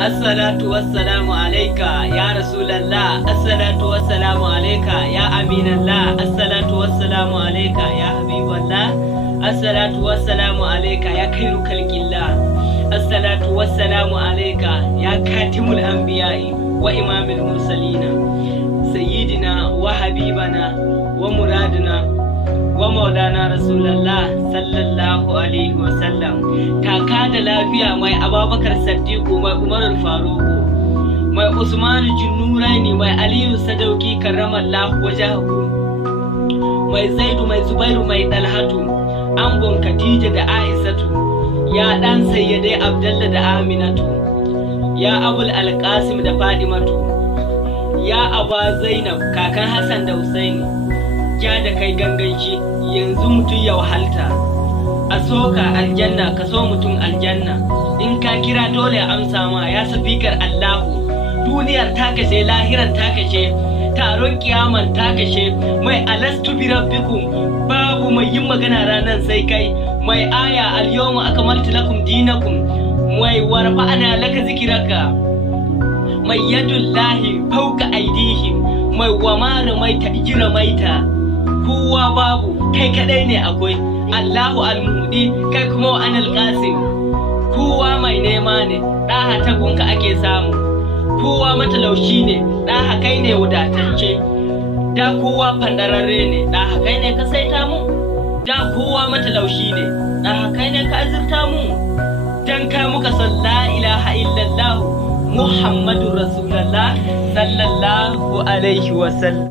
Assalatu wassalamu alaika ya Rasulallah, assalatu wassalamu alaika ya Aminallah, assalatu wassalamu alaika ya Habiballah, assalatu wassalamu alaika ya khairu khalqillah, assalatu wassalamu alaika ya katimul anbiya'i wa imamul mursalina, sayyidina wa habibana wa muradina wa maulana Rasulallah sallallahu alaihi wasallam. Taka da lafiya mai Abubakar Saddiqu, mai Umarul Faruku, mai Usmanu Junnuraini, mai Aliyu Sadauki karramallahu wajahu, mai Zaidu, mai Zubairu, mai Dalhatu, angon Khadija da Aisatu, ya dan Sayyidai Abdullah da Aminatu, ya Abul Alqasim da Fadimatu, ya Aba Zainab kakan Hassan da Husaini. Ja da kai ganganci, yanzu mutum ya wahalta. A soka aljanna, ka so mutum aljanna. In ka kira dole ya amsa ma, ya safikar Allahu. Duniyar ta kashe, lahiran ta kashe, taron kiyaman ta kashe. Mai alastu bi rabbikum, babu mai yin magana ranar sai kai. Mai aya al-yawma akmaltu lakum dinakum, mai warfa'ana laka zikiraka. Mai yadullahi fawqa aydihim, mai wamara mai ta'jira maita. Kowa babu, kai kadai ne akwai. Allahu al-Muhdi, kai kuma wa anal qasim. Kowa mai nema ne, ɗaha ta gunka ake samu. Kowa matalaushi ne, ɗaha kai ne wadatacce. Da kowa fandararre ne, ɗaha kai ne ka saita mu. Da kowa matalaushi ne, ɗaha kai ne ka azurta mu. Dan kai muka san la ilaha illallah Muhammadur Rasulullah sallallahu alaihi wasallam.